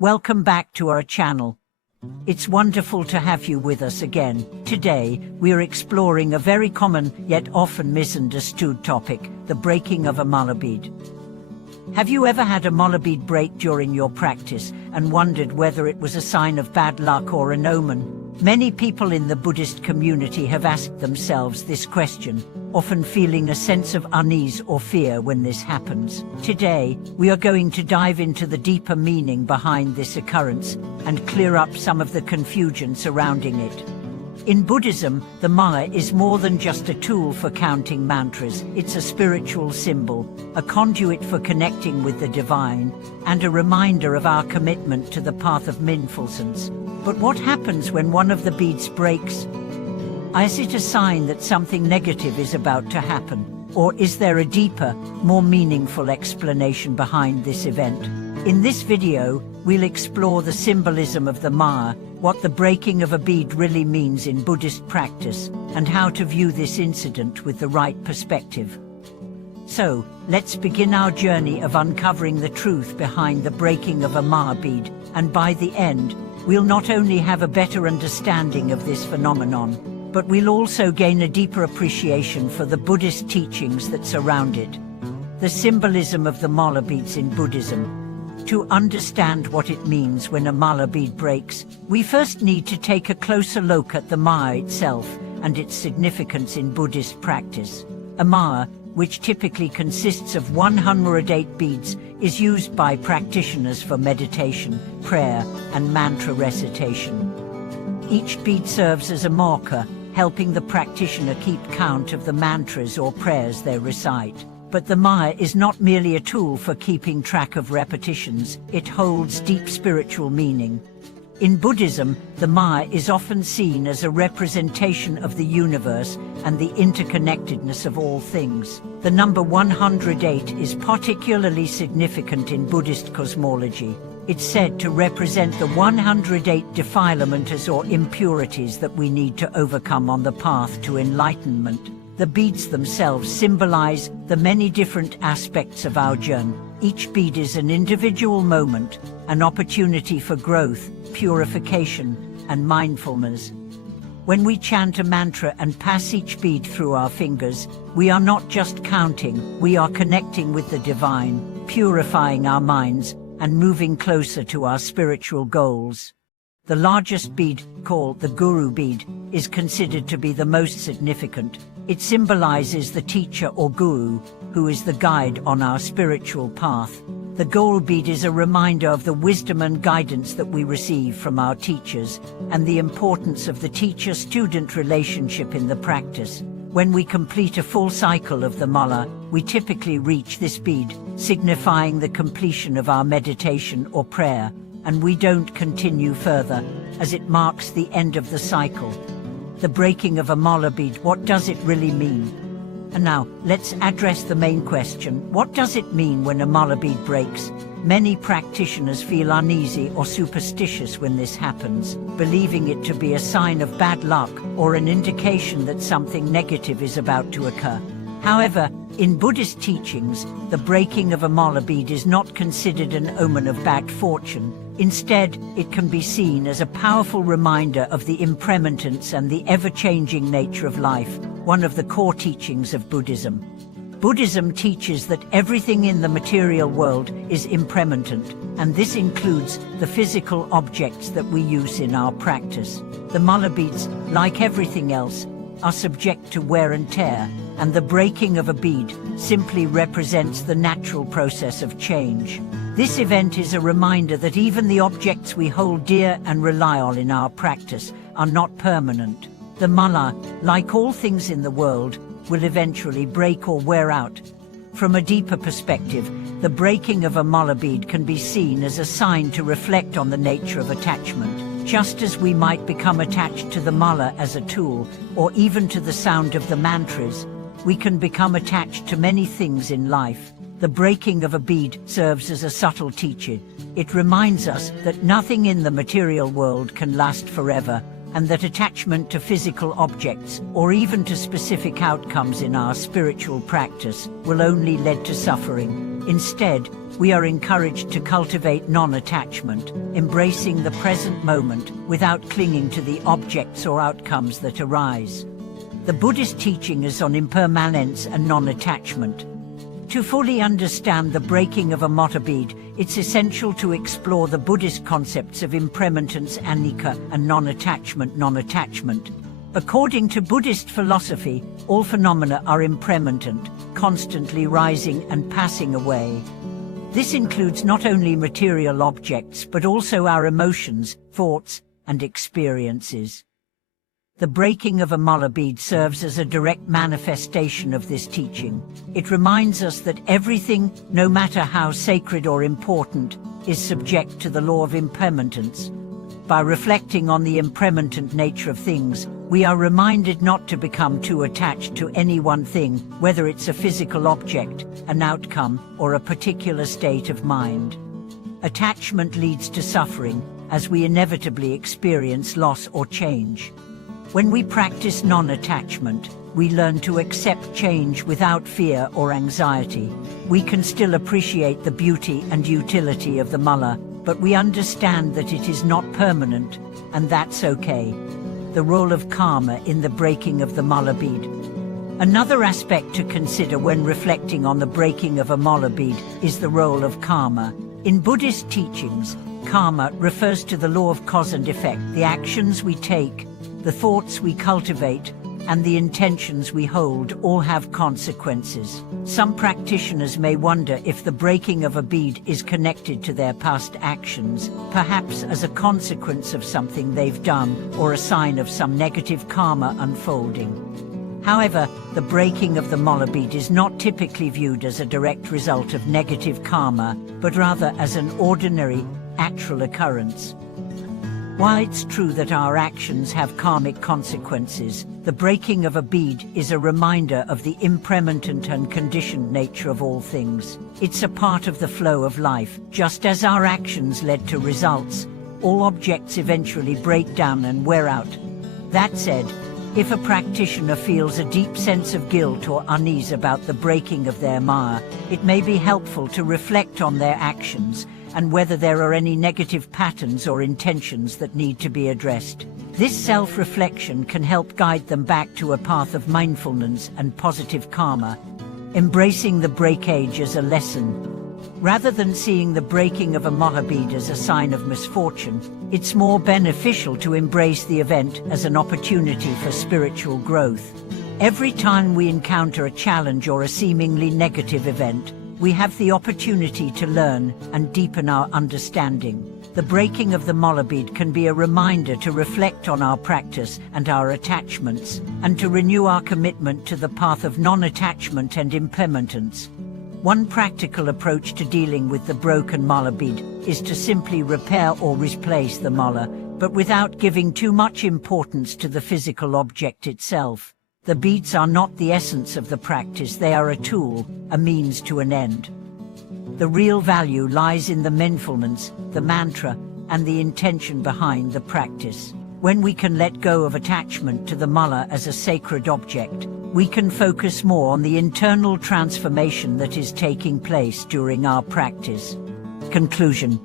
Welcome back to our channel. It's wonderful to have you with us again. Today, we're exploring a very common yet often misunderstood topic, the breaking of a mala bead. Have you ever had a mala bead break during your practice and wondered whether it was a sign of bad luck or an omen? Many people in the Buddhist community have asked themselves this question, often feeling a sense of unease or fear when this happens. Today, we are going to dive into the deeper meaning behind this occurrence and clear up some of the confusion surrounding it. In Buddhism, the mala is more than just a tool for counting mantras. It's a spiritual symbol, a conduit for connecting with the divine, and a reminder of our commitment to the path of mindfulness. But what happens when one of the beads breaks? Is it a sign that something negative is about to happen? Or is there a deeper, more meaningful explanation behind this event? In this video, we'll explore the symbolism of the mala, what the breaking of a bead really means in Buddhist practice, and how to view this incident with the right perspective. So, let's begin our journey of uncovering the truth behind the breaking of a mala bead, and by the end, we'll not only have a better understanding of this phenomenon, but we'll also gain a deeper appreciation for the Buddhist teachings that surround it. The symbolism of the mala beads in Buddhism. To understand what it means when a mala bead breaks, we first need to take a closer look at the mala itself and its significance in Buddhist practice. A mala, which typically consists of 108 beads, is used by practitioners for meditation, prayer, and mantra recitation. Each bead serves as a marker, helping the practitioner keep count of the mantras or prayers they recite. But the mala is not merely a tool for keeping track of repetitions, it holds deep spiritual meaning. In Buddhism, the mala is often seen as a representation of the universe and the interconnectedness of all things. The number 108 is particularly significant in Buddhist cosmology. It's said to represent the 108 defilements or impurities that we need to overcome on the path to enlightenment. The beads themselves symbolize the many different aspects of our journey. Each bead is an individual moment, an opportunity for growth, purification, and mindfulness. When we chant a mantra and pass each bead through our fingers, we are not just counting, we are connecting with the divine, purifying our minds, and moving closer to our spiritual goals. The largest bead, called the guru bead, is considered to be the most significant. It symbolizes the teacher or guru, who is the guide on our spiritual path. The guru bead is a reminder of the wisdom and guidance that we receive from our teachers, and the importance of the teacher-student relationship in the practice. When we complete a full cycle of the mala, we typically reach this bead, signifying the completion of our meditation or prayer, and we don't continue further, as it marks the end of the cycle. The breaking of a mala bead, what does it really mean? And now, let's address the main question. What does it mean when a mala bead breaks? Many practitioners feel uneasy or superstitious when this happens, believing it to be a sign of bad luck or an indication that something negative is about to occur. However, in Buddhist teachings, the breaking of a mala bead is not considered an omen of bad fortune. Instead, it can be seen as a powerful reminder of the impermanence and the ever-changing nature of life, one of the core teachings of Buddhism. Buddhism teaches that everything in the material world is impermanent, and this includes the physical objects that we use in our practice. The mala beads, like everything else, are subject to wear and tear, and the breaking of a bead simply represents the natural process of change. This event is a reminder that even the objects we hold dear and rely on in our practice are not permanent. The mala, like all things in the world, will eventually break or wear out. From a deeper perspective, the breaking of a mala bead can be seen as a sign to reflect on the nature of attachment. Just as we might become attached to the mala as a tool, or even to the sound of the mantras, we can become attached to many things in life. The breaking of a bead serves as a subtle teacher. It reminds us that nothing in the material world can last forever, and that attachment to physical objects, or even to specific outcomes in our spiritual practice, will only lead to suffering. Instead, we are encouraged to cultivate non-attachment, embracing the present moment without clinging to the objects or outcomes that arise. The Buddhist teaching is on impermanence and non-attachment. To fully understand the breaking of a mata bead, it's essential to explore the Buddhist concepts of impermanence, anicca, and non-attachment. According to Buddhist philosophy, all phenomena are impermanent, constantly rising and passing away. This includes not only material objects but also our emotions, thoughts, and experiences. The breaking of a mala bead serves as a direct manifestation of this teaching. It reminds us that everything, no matter how sacred or important, is subject to the law of impermanence. By reflecting on the impermanent nature of things, we are reminded not to become too attached to any one thing, whether it's a physical object, an outcome, or a particular state of mind. Attachment leads to suffering, as we inevitably experience loss or change. When we practice non-attachment, we learn to accept change without fear or anxiety. We can still appreciate the beauty and utility of the mala, but we understand that it is not permanent, and that's okay. The role of karma in the breaking of the mala bead. Another aspect to consider when reflecting on the breaking of a mala bead is the role of karma. In Buddhist teachings, karma refers to the law of cause and effect, the actions we take, the thoughts we cultivate, and the intentions we hold all have consequences. Some practitioners may wonder if the breaking of a bead is connected to their past actions, perhaps as a consequence of something they've done or a sign of some negative karma unfolding. However, the breaking of the mala bead is not typically viewed as a direct result of negative karma, but rather as an ordinary, actual occurrence. While it's true that our actions have karmic consequences, the breaking of a bead is a reminder of the impermanent and conditioned nature of all things. It's a part of the flow of life. Just as our actions led to results, all objects eventually break down and wear out. That said, if a practitioner feels a deep sense of guilt or unease about the breaking of their maya, it may be helpful to reflect on their actions and whether there are any negative patterns or intentions that need to be addressed. This self-reflection can help guide them back to a path of mindfulness and positive karma, embracing the breakage as a lesson. Rather than seeing the breaking of a mala bead as a sign of misfortune, it's more beneficial to embrace the event as an opportunity for spiritual growth. Every time we encounter a challenge or a seemingly negative event, we have the opportunity to learn and deepen our understanding. The breaking of the mala bead can be a reminder to reflect on our practice and our attachments, and to renew our commitment to the path of non-attachment and impermanence. One practical approach to dealing with the broken mala bead is to simply repair or replace the mala, but without giving too much importance to the physical object itself. The beads are not the essence of the practice, they are a tool, a means to an end. The real value lies in the mindfulness, the mantra, and the intention behind the practice. When we can let go of attachment to the mala as a sacred object, we can focus more on the internal transformation that is taking place during our practice. Conclusion.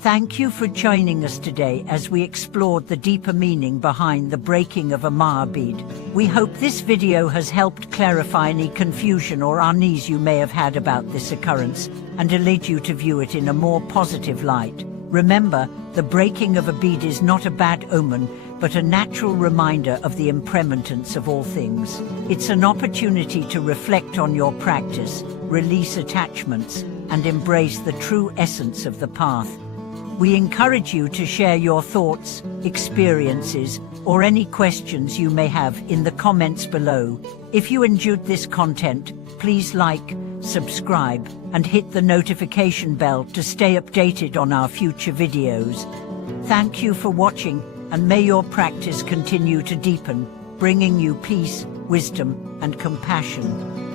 Thank you for joining us today as we explored the deeper meaning behind the breaking of a maya bead. We hope this video has helped clarify any confusion or unease you may have had about this occurrence, and allowed you to view it in a more positive light. Remember, the breaking of a bead is not a bad omen, but a natural reminder of the impermanence of all things. It's an opportunity to reflect on your practice, release attachments, and embrace the true essence of the path. We encourage you to share your thoughts, experiences, or any questions you may have in the comments below. If you enjoyed this content, please like, subscribe, and hit the notification bell to stay updated on our future videos. Thank you for watching, and may your practice continue to deepen, bringing you peace, wisdom, and compassion.